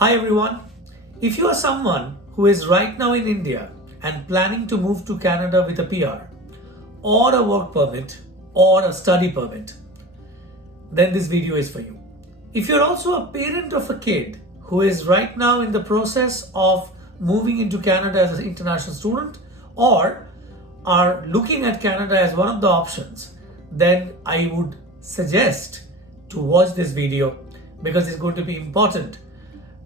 Hi everyone. If you are someone who is right now in India and planning to move to Canada with a PR or a work permit or a study permit, then this video is for you. If you're also a parent of a kid who is right now in the process of moving into Canada as an international student or are looking at Canada as one of the options, then I would suggest to watch this video because it's going to be important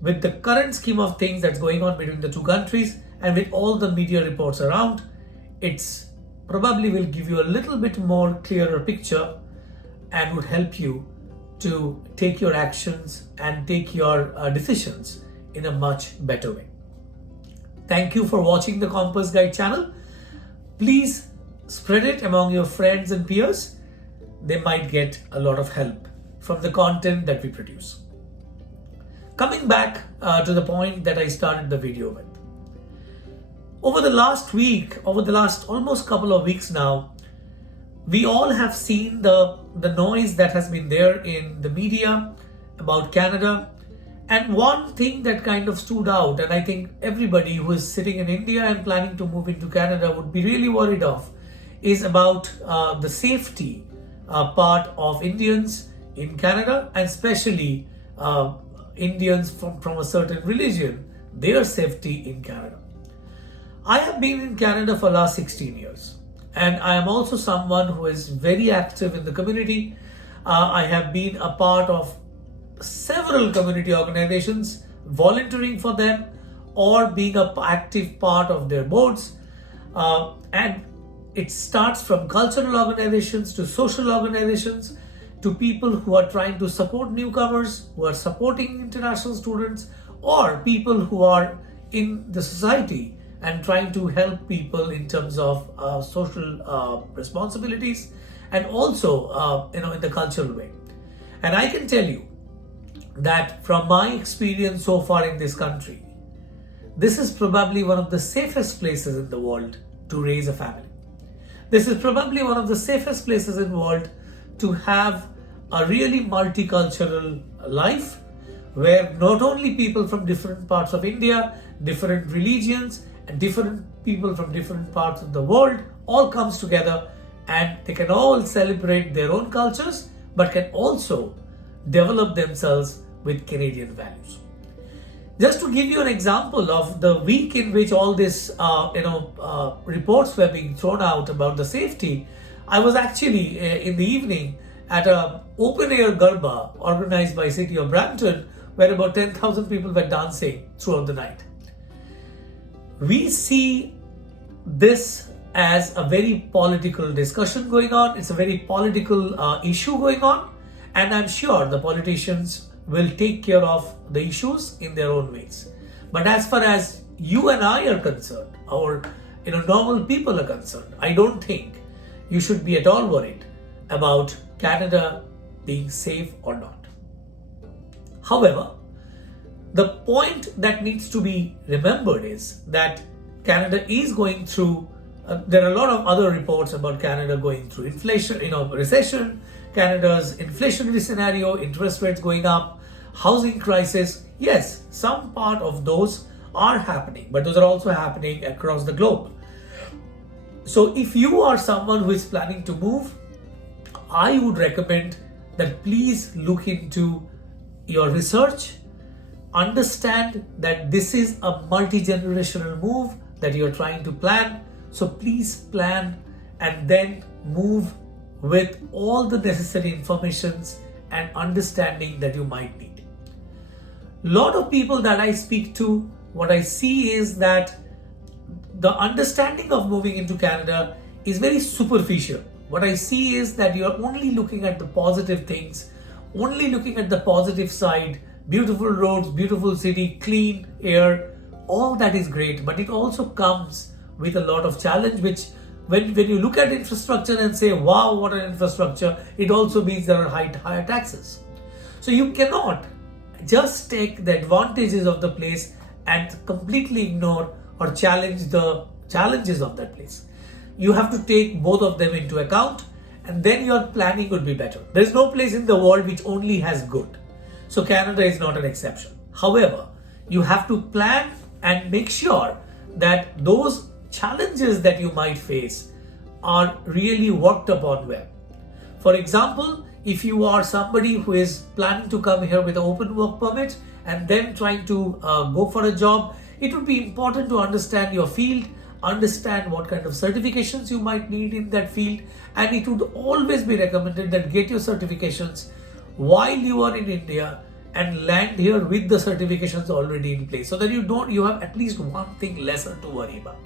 with the current scheme of things that's going on between the two countries and with all the media reports around. It's probably will give you a little bit more clearer picture and would help you to take your actions and take your decisions in a much better way. Thank you for watching the Compass Guide channel. Please spread it among your friends and peers. They might get a lot of help from the content that we produce. Coming back to the point that I started the video with. Over the last almost couple of weeks now, we all have seen the noise that has been there in the media about Canada. And one thing that kind of stood out, and I think everybody who is sitting in India and planning to move into Canada would be really worried of, is about the safety part of Indians in Canada, and especially Indians from a certain religion, their safety in Canada. I have been in Canada for the last 16 years, and I am also someone who is very active in the community. I have been a part of several community organizations, volunteering for them or being an active part of their boards. And it starts from cultural organizations to social organizations to people who are trying to support newcomers, who are supporting international students, or people who are in the society and trying to help people in terms of social responsibilities and also in the cultural way. And I can tell you that from my experience so far in this country, this is probably one of the safest places in the world to raise a family. This is probably one of the safest places in the world to have a really multicultural life where not only people from different parts of India, different religions, and different people from different parts of the world all comes together, and they can all celebrate their own cultures but can also develop themselves with Canadian values. Just to give you an example of the week in which all this reports were being thrown out about the safety, I was actually in the evening at a open air Garba organized by City of Brampton, where about 10,000 people were dancing throughout the night. We see this as a very political discussion going on. It's a very political issue going on, and I'm sure the politicians will take care of the issues in their own ways. But as far as you and I are concerned, or normal people are concerned, I don't think you should be at all worried about Canada being safe or not. However, the point that needs to be remembered is that Canada is going through, there are a lot of other reports about Canada going through inflation, recession, Canada's inflationary scenario, interest rates going up, housing crisis. Yes, some part of those are happening, but those are also happening across the globe. So if you are someone who is planning to move, I would recommend that please look into your research, understand that this is a multi-generational move that you're trying to plan. So please plan and then move with all the necessary informations and understanding that you might need. A lot of people that I speak to, what I see is that the understanding of moving into Canada is very superficial. What I see is that you're only looking at the positive things, only looking at the positive side, beautiful roads, beautiful city, clean air, all that is great, but it also comes with a lot of challenge, which when you look at infrastructure and say, wow, what an infrastructure, it also means there are higher taxes. So you cannot just take the advantages of the place and completely ignore or challenge the challenges of that place. You have to take both of them into account, and then your planning would be better. There's no place in the world which only has good. So Canada is not an exception. However, you have to plan and make sure that those challenges that you might face are really worked upon well. For example, if you are somebody who is planning to come here with an open work permit and then trying to go for a job, it would be important to understand your field, understand what kind of certifications you might need in that field, and it would always be recommended that get your certifications while you are in India and land here with the certifications already in place, so that you have at least one thing lesser to worry about.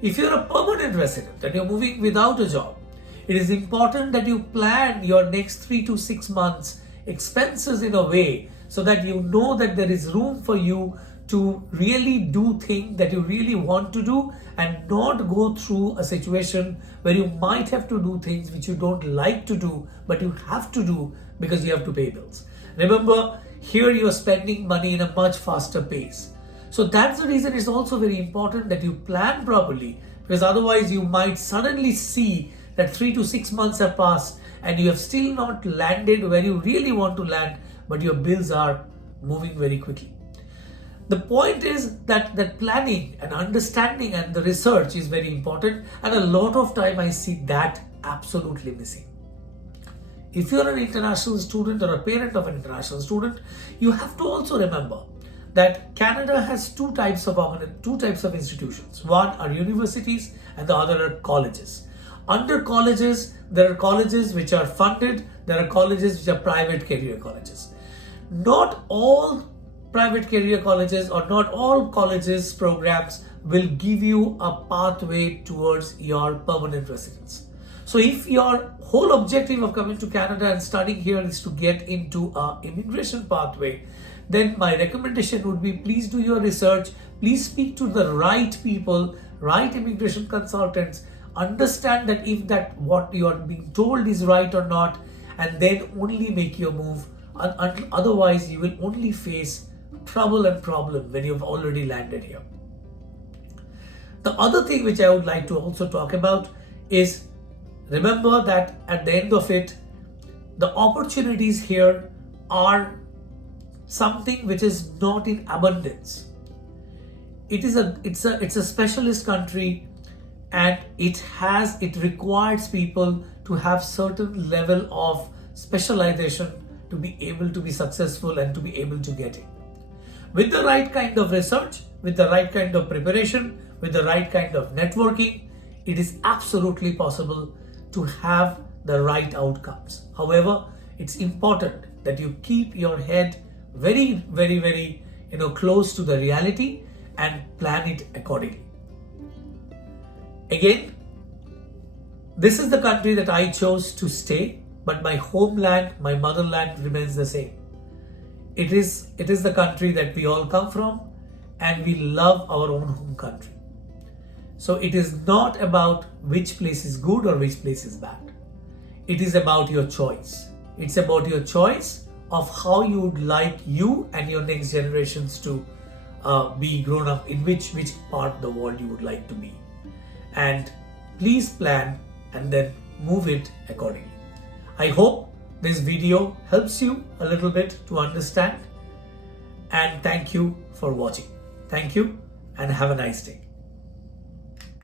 If you're a permanent resident and you're moving without a job, it is important that you plan your next 3 to 6 months expenses in a way so that you know that there is room for you to really do things that you really want to do and not go through a situation where you might have to do things which you don't like to do, but you have to do because you have to pay bills. Remember, here you are spending money in a much faster pace. So that's the reason it's also very important that you plan properly, because otherwise you might suddenly see that 3 to 6 months have passed and you have still not landed where you really want to land, but your bills are moving very quickly. The point is that planning and understanding and the research is very important, and a lot of time I see that absolutely missing. If you're an international student or a parent of an international student, you have to also remember that Canada has two types of institutions. One are universities and the other are colleges. Under colleges, there are colleges which are funded, there are colleges which are private career colleges. Not all private career colleges or not all colleges programs will give you a pathway towards your permanent residence. So if your whole objective of coming to Canada and studying here is to get into an immigration pathway, then my recommendation would be, please do your research, please speak to the right people, right immigration consultants, understand that if that what you are being told is right or not, and then only make your move. Otherwise, you will only face trouble and problem when you've already landed here. The other thing which I would like to also talk about is, remember that at the end of it, the opportunities here are something which is not in abundance. It's a specialist country, and it requires people to have certain level of specialization to be able to be successful and to be able to get it. With the right kind of research, with the right kind of preparation, with the right kind of networking, it is absolutely possible to have the right outcomes. However, it's important that you keep your head very, very, very close to the reality and plan it accordingly. Again, this is the country that I chose to stay, but my homeland, my motherland remains the same. It is the country that we all come from, and we love our own home country. So it is not about which place is good or which place is bad. It is about your choice. It's about your choice of how you would like you and your next generations to be grown up, in which part of the world you would like to be. And please plan and then move it accordingly. I hope this video helps you a little bit to understand, and thank you for watching. Thank you and have a nice day.